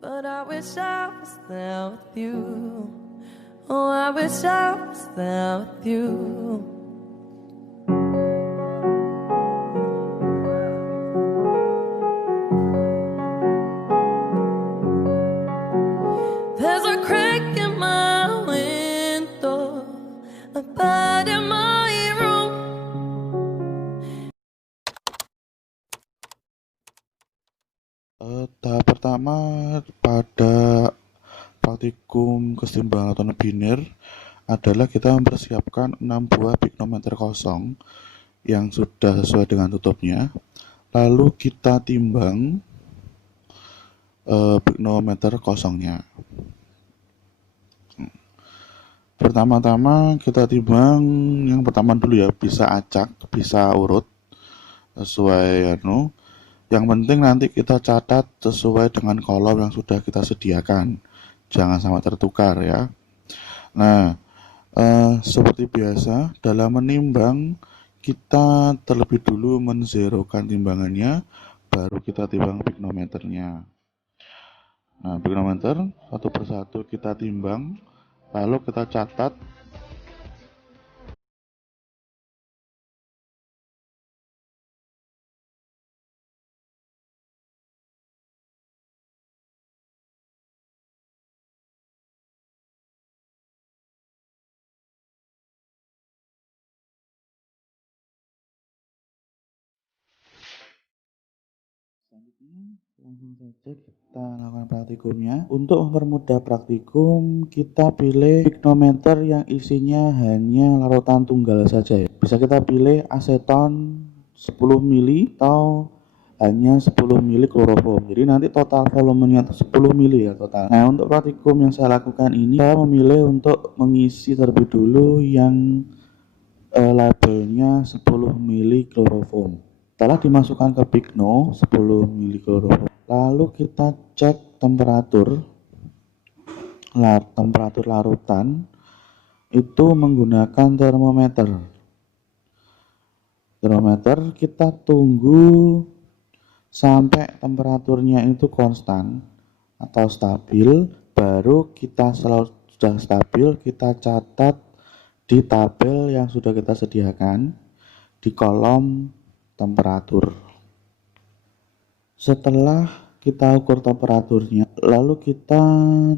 But I wish I was there with you. Oh, I wish I was there with you. There's a crack in my window, a bird in my room. Tahap pertama pada praktikum keseimbangan atau biner adalah kita mempersiapkan 6 buah pignometer kosong yang sudah sesuai dengan tutupnya. Lalu kita timbang pignometer kosongnya. Pertama-tama kita timbang yang pertama dulu ya, bisa acak, bisa urut sesuai Yang penting nanti kita catat sesuai dengan kolom yang sudah kita sediakan. Jangan sampai tertukar ya. Nah, seperti biasa dalam menimbang kita terlebih dulu menzerokan timbangannya, baru kita timbang pignometernya. Nah, pignometer satu persatu kita timbang, lalu kita catat. Selanjutnya langsung saja kita lakukan praktikumnya. Untuk mempermudah praktikum, kita pilih pignometer yang isinya hanya larutan tunggal saja ya. Bisa kita pilih aseton 10 mili atau hanya 10 mili kloroform. Jadi nanti total volumenya 10 mili ya total. Nah, untuk praktikum yang saya lakukan ini, saya memilih untuk mengisi terlebih dulu yang labelnya 10 mili kloroform. Setelah dimasukkan ke pigno 10 mili kloroform, lalu kita cek temperatur larutan itu menggunakan termometer. Kita tunggu sampai temperaturnya itu konstan atau stabil, baru kita sudah stabil, kita catat di tabel yang sudah kita sediakan di kolom temperatur. Setelah kita ukur temperaturnya, lalu kita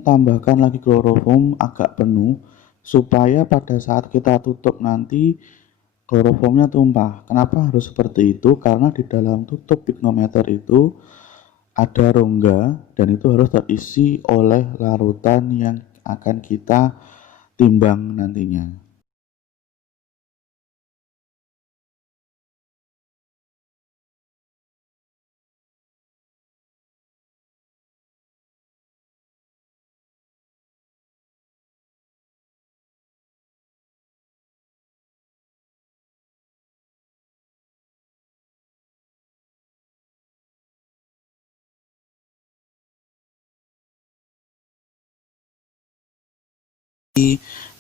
tambahkan lagi kloroform agak penuh supaya pada saat kita tutup nanti kloroformnya tumpah. Kenapa harus seperti itu? Karena di dalam tutup pignometer itu ada rongga dan itu harus terisi oleh larutan yang akan kita timbang nantinya.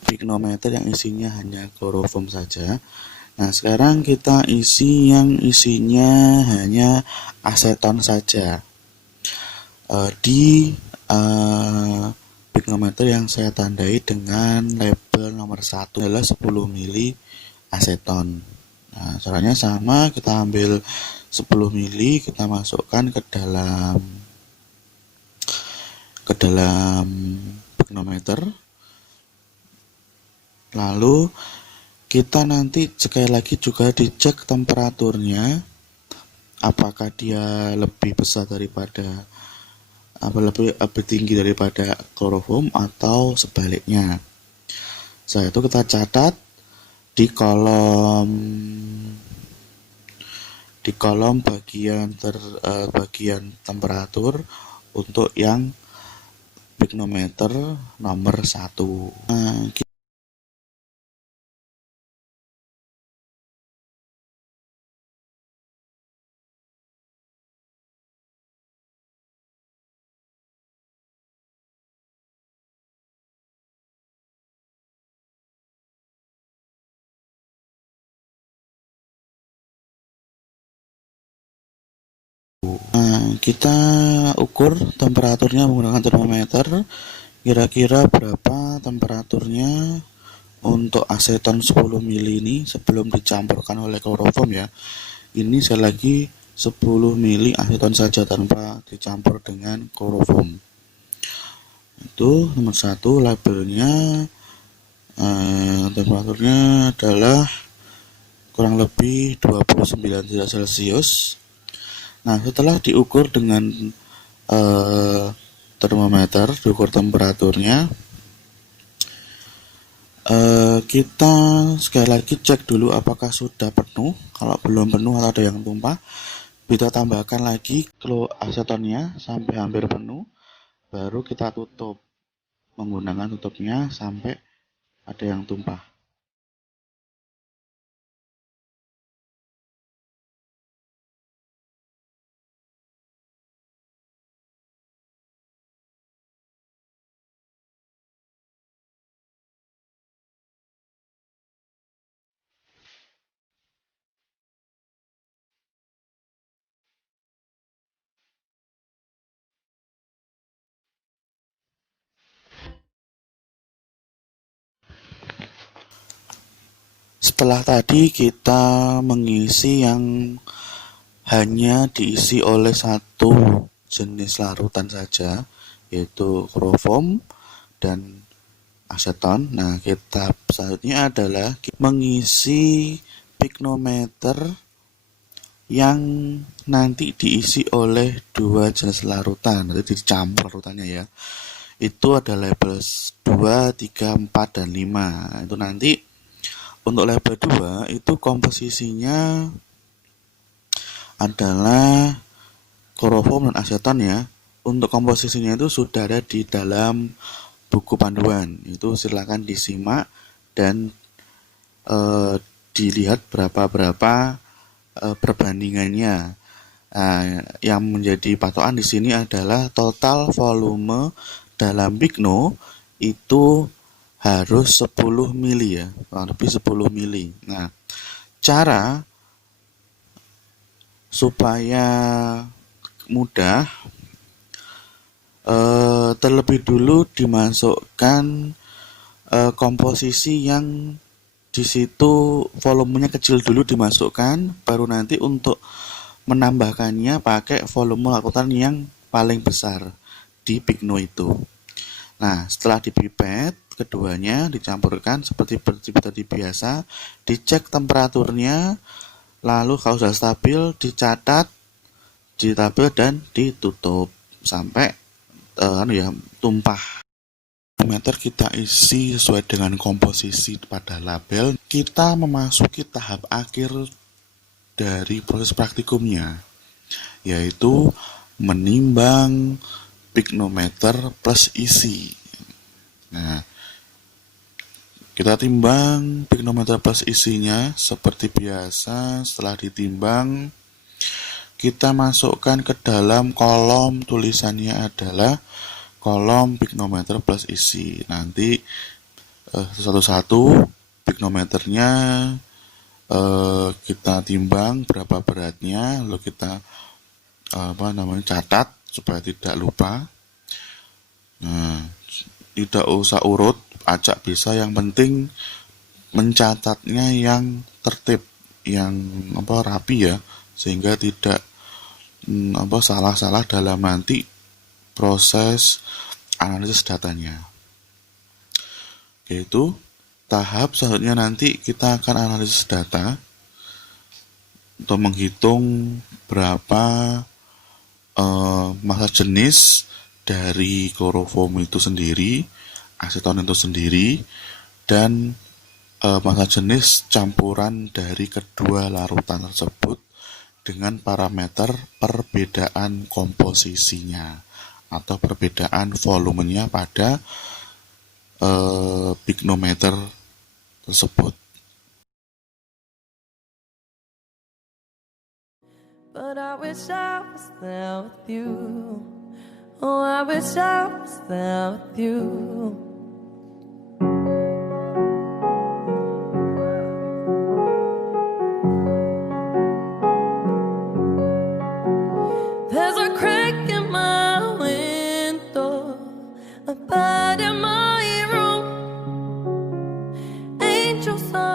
Pignometer yang isinya hanya kloroform saja. Nah, sekarang kita isi yang isinya hanya aseton saja. Di pignometer yang saya tandai dengan label nomor 1 adalah 10 mili aseton. Nah, caranya sama, kita ambil 10 mili, kita masukkan ke dalam pignometer. Lalu kita nanti sekali lagi juga dicek temperaturnya, apakah dia lebih besar daripada lebih tinggi daripada kloroform atau sebaliknya. Setelah itu kita catat di kolom bagian temperatur untuk yang pignometer nomor 1. Nah, Nah, kita ukur temperaturnya menggunakan termometer. Kira-kira berapa temperaturnya untuk aseton 10 mili ini sebelum dicampurkan oleh kloroform ya. Ini sekali lagi 10 mili aseton saja tanpa dicampur dengan kloroform. Itu nomor 1 labelnya. Temperaturnya adalah kurang lebih 29 derajat Celcius. Nah, setelah diukur dengan termometer, diukur temperaturnya, kita sekali lagi cek dulu apakah sudah penuh. Kalau belum penuh atau ada yang tumpah, kita tambahkan lagi kloasetonnya sampai hampir penuh, baru kita tutup menggunakan tutupnya sampai ada yang tumpah. Setelah tadi kita mengisi yang hanya diisi oleh satu jenis larutan saja, yaitu kloroform dan aseton. Nah, kita selanjutnya adalah mengisi pignometer yang nanti diisi oleh dua jenis larutan, nanti dicampur larutannya ya. Itu ada label 2, 3, 4, dan 5. Itu nanti untuk label 2 itu komposisinya adalah kloroform dan aseton ya. Untuk komposisinya itu sudah ada di dalam buku panduan. Itu silakan disimak dan dilihat berapa perbandingannya. Yang menjadi patokan di sini adalah total volume dalam Pigno itu harus 10 mili ya, kurang lebih 10 mili. Nah, cara supaya mudah, terlebih dulu dimasukkan komposisi yang di situ volumenya kecil dulu dimasukkan, baru nanti untuk menambahkannya pakai volume larutan yang paling besar di Pigno itu. Nah, setelah dipipet, keduanya dicampurkan seperti tadi biasa, dicek temperaturnya, lalu kalau sudah stabil dicatat, ditabel dan ditutup sampai tumpah. Meter kita isi sesuai dengan komposisi pada label. Kita memasuki tahap akhir dari proses praktikumnya, yaitu menimbang pignometer plus isi. Nah, kita timbang pignometer plus isinya seperti biasa. Setelah ditimbang, kita masukkan ke dalam kolom, tulisannya adalah kolom pignometer plus isi. Nanti satu-satu pignometernya kita timbang berapa beratnya, lalu kita catat supaya tidak lupa. Nah, tidak usah urut, acak bisa, yang penting mencatatnya yang tertib, yang rapi ya, sehingga tidak salah-salah dalam nanti proses analisis datanya. Yaitu tahap selanjutnya nanti kita akan analisis data untuk menghitung berapa massa jenis dari kloroform itu sendiri, aseton itu sendiri, dan massa jenis campuran dari kedua larutan tersebut dengan parameter perbedaan komposisinya atau perbedaan volumenya pada pignometer tersebut. But I wish I was there with you. Oh, I wish I was there with you. bed in my room. Angels are